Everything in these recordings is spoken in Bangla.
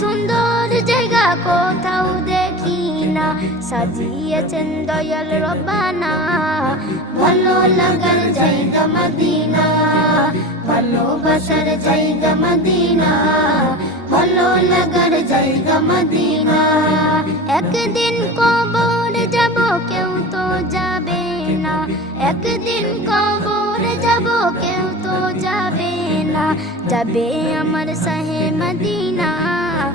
সুন্দর জায়গা, কোথাও দেখি না। সাজিয়েছেন দয়াল রবানা ভালো লাগার জায়গা মদিনা। ভালোবাসার জায়গা মদিনা। ভালো লাগার জায়গা মদিনা। একদিন কবর যাব, কেউ তো যাবে না। একদিন কবর যাব, কেউ তো যাবে না। যাবে আমার সাহে মদিনা।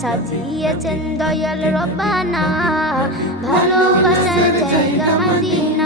সাজিয়েছেন দয়াল রবানা ভালোবাসার জায়গা মদিনা।